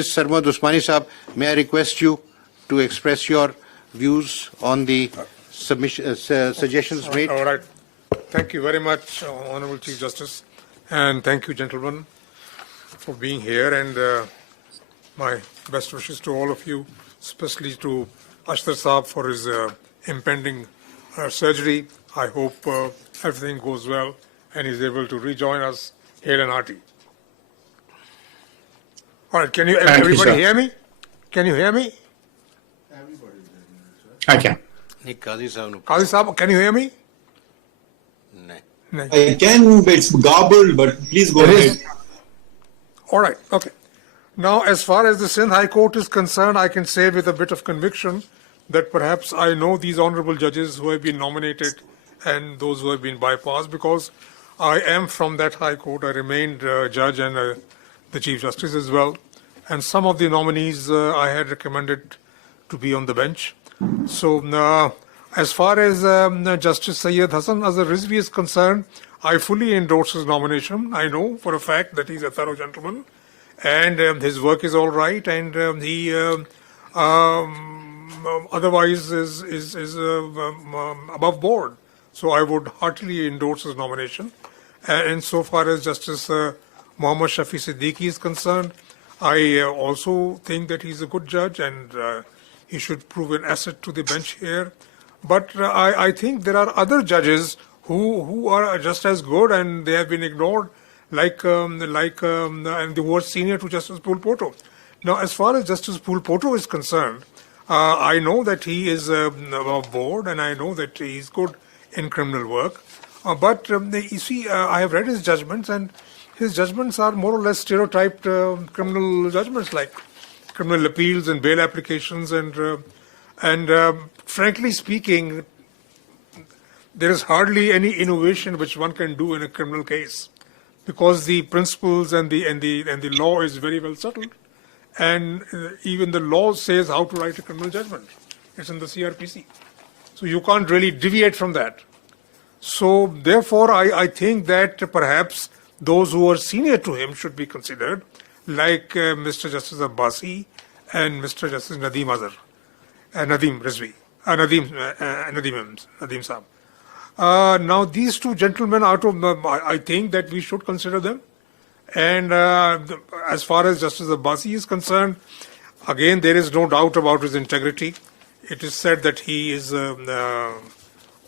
Sarmad Usmani Saab, may I request you to express your views on the suggestions made? All right. Thank you very much, Honorable Chief Justice, and thank you, gentlemen, for being here, and my best wishes to all of you, especially to Ashtar Saab for his impending surgery. I hope everything goes well and he's able to rejoin us hale and hearty. All right, can everybody hear me? Can you hear me? I can. Qazi Saab, can you hear me? No. I can, but it's garbled, but please go ahead. All right, okay. Now, as far as the Sindh High Court is concerned, I can say with a bit of conviction that perhaps I know these honorable judges who have been nominated and those who have been bypassed, because I am from that High Court. I remained judge and the Chief Justice as well. And some of the nominees I had recommended to be on the bench. So as far as Justice Syed Hassan Azhar Rizvi is concerned, I fully endorse his nomination. I know for a fact that he's a thorough gentleman and his work is all right, and he otherwise is above board. So I would heartily endorse his nomination. And so far as Justice Muhammad Shafi Siddiqui is concerned, I also think that he's a good judge and he should prove an asset to the bench here. But I think there are other judges who are just as good and they have been ignored, and they were senior to Justice Pulpoto. Now, as far as Justice Pulpoto is concerned, I know that he is above board and I know that he's good in criminal work. But you see, I have read his judgments, and his judgments are more or less stereotyped criminal judgments, like criminal appeals and bail applications, and frankly speaking, there is hardly any innovation which one can do in a criminal case, because the principles and the law is very well settled, and even the law says how to write a criminal judgment. It's in the CRPC, so you can't really deviate from that. So therefore, I think that perhaps those who are senior to him should be considered, like Mr. Justice Abbasi and Mr. Justice Nadeem Azhar, Nadeem Rizvi, Nadeem Saab. Now these two gentlemen I think that we should consider them. And as far as Justice Abbasi is concerned, again, there is no doubt about his integrity. It is said that he is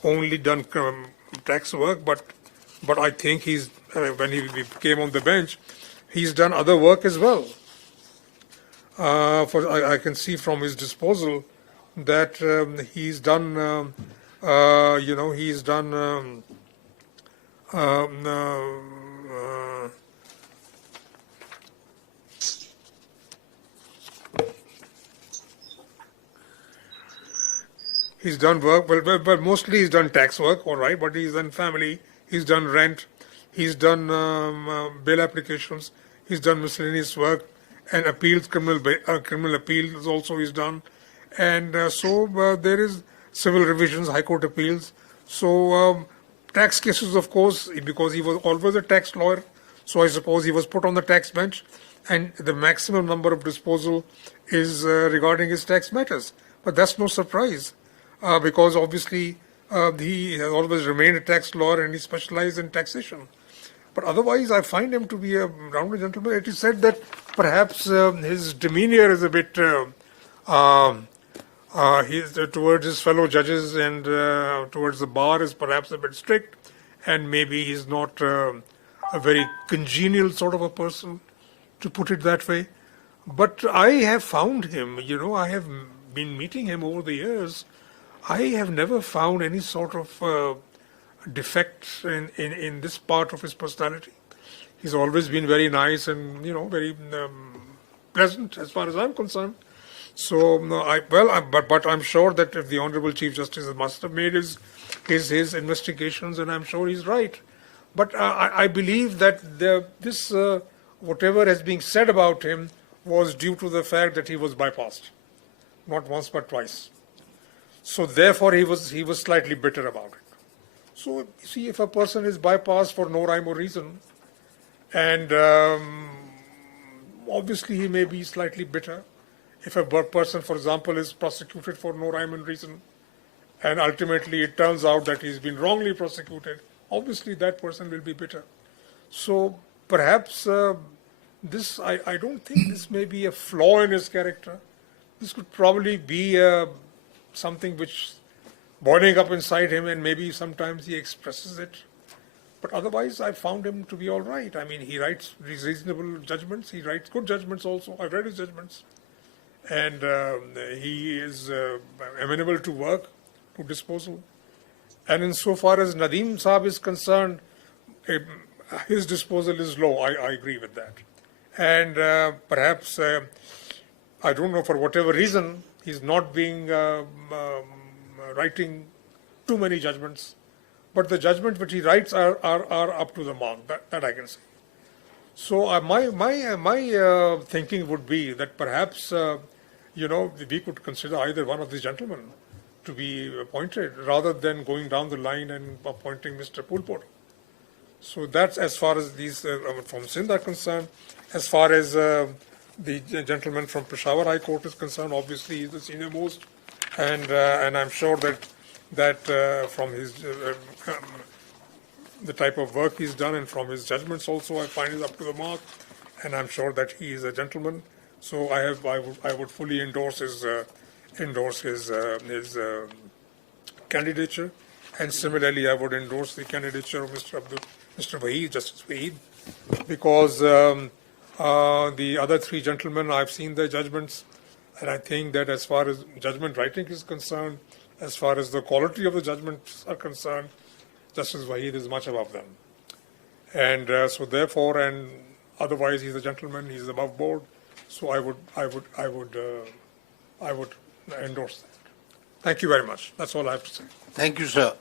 only done tax work, but I think he's when he came on the bench, he's done other work as well. I can see from his disposal that he's done, he's done. He's done work, but mostly he's done tax work, all right, but he's done family, he's done rent, he's done bail applications, he's done miscellaneous work, and appeals, criminal appeals also he's done. And so there is civil revisions, high court appeals. So tax cases, of course, because he was always a tax lawyer, so I suppose he was put on the tax bench, and the maximum number of disposal is regarding his tax matters. But that's no surprise. Because obviously he has always remained a tax lawyer and he specialized in taxation. But otherwise, I find him to be a rounded gentleman. It is said that perhaps his demeanor is a bit towards his fellow judges and towards the bar is perhaps a bit strict, and maybe he's not a very congenial sort of a person, to put it that way. But I have found him, I have been meeting him over the years. I have never found any sort of defect in this part of his personality. He's always been very nice and very pleasant as far as I'm concerned. So but I'm sure that if the Honorable Chief Justice must have made his investigations, and I'm sure he's right. But I believe that whatever has been said about him was due to the fact that he was bypassed, not once but twice. So therefore, he was slightly bitter about it. So see, if a person is bypassed for no rhyme or reason, and obviously he may be slightly bitter. If a person, for example, is prosecuted for no rhyme and reason, and ultimately it turns out that he's been wrongly prosecuted, obviously that person will be bitter. So perhaps I don't think this may be a flaw in his character. This could probably be something which boiling up inside him, and maybe sometimes he expresses it. But otherwise, I found him to be all right. I mean, he writes reasonable judgments. He writes good judgments also. I've read his judgments. And he is amenable to work, to disposal. And insofar as Nadeem Saab is concerned, his disposal is low. I agree with that. And perhaps, I don't know, for whatever reason, he's not being writing too many judgments. But the judgments which he writes are up to the mark. That I can say. So my thinking would be that perhaps we could consider either one of these gentlemen to be appointed rather than going down the line and appointing Mr. Pulpur. So that's as far as these from Sindh are concerned. As far as the gentleman from Peshawar High Court is concerned, obviously he's the senior most, and I'm sure that from his the type of work he's done and from his judgments also, I find is up to the mark, and I'm sure that he is a gentleman. So I would fully endorse his candidature, and similarly I would endorse the candidature of Mr. Waheed, Justice Waheed, because the other three gentlemen, I've seen their judgments, and I think that as far as judgment writing is concerned, as far as the quality of the judgments are concerned, Justice Waheed is much above them. And so therefore, and otherwise he's a gentleman, he's above board. So I would endorse that. Thank you very much. That's all I have to say. Thank you, sir.